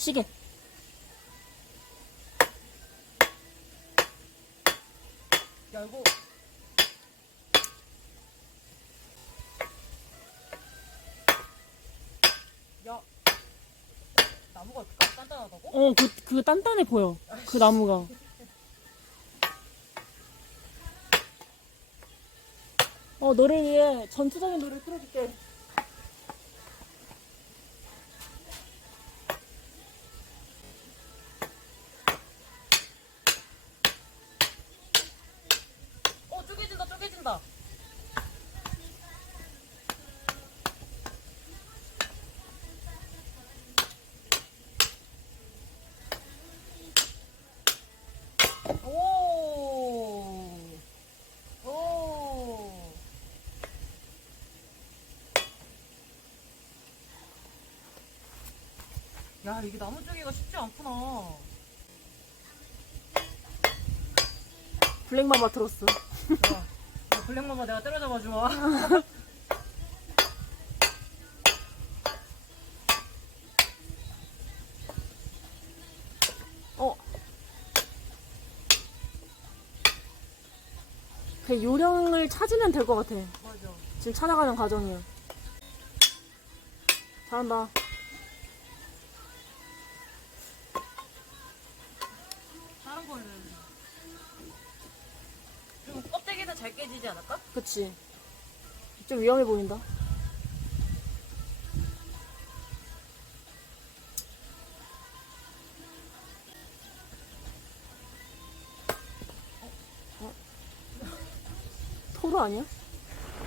시계. 야, 이거. 야. 나무가 그렇게 단단하다고? 그 단단해 보여. 그 나무가. 너를 위해 전투적인 노래를 틀어줄게. 쪼개진다, 쪼개진다. 오. 오. 야, 이게 나무 쪼개기가 쉽지 않구나. 블랙마마 들었어. 야, 블랙마마 내가 때려잡아 줘. 그 요령을 찾으면 될 것 같아. 맞아. 지금 찾아가는 과정이야. 잘한다. 다른 거는 좀 껍데기는 잘 깨지지 않을까? 그치. 좀 위험해 보인다. 토로 아니야?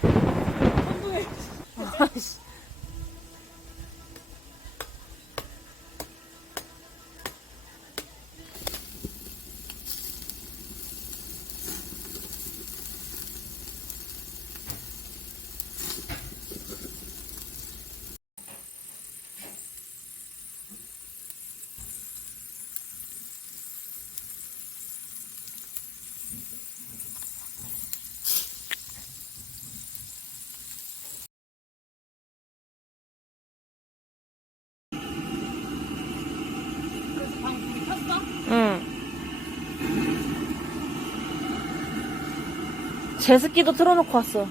엉덩이. 아이씨. 그래서 방 불이 켰어? 응. 제습기도 틀어놓고 왔어.